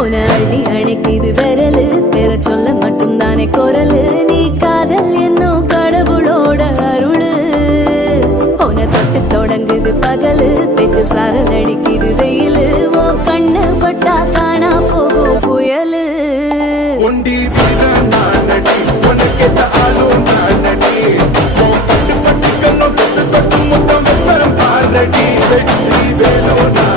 உன அள்ளி அணைக்குது விரலு பெற சொல்ல மட்டும்தானே குரலு நீ காதல் என்னும் கடவுளோட அருளு உன தொட்டு தொடங்குது பகலு பேச்சில் சாரல் அடிக்குது வெயிலு ஓ கண்ணு பட்டா காணா போகும் புயலு ஒண்டி வீரன் நானடி உனக்கேத்த ஆளும் நானடி பட்டு பட்டு கண்ணம் தொட்டு தொட்டு முத்தம் வெப்பம் பாரடி வெற்றி வேலோ நான்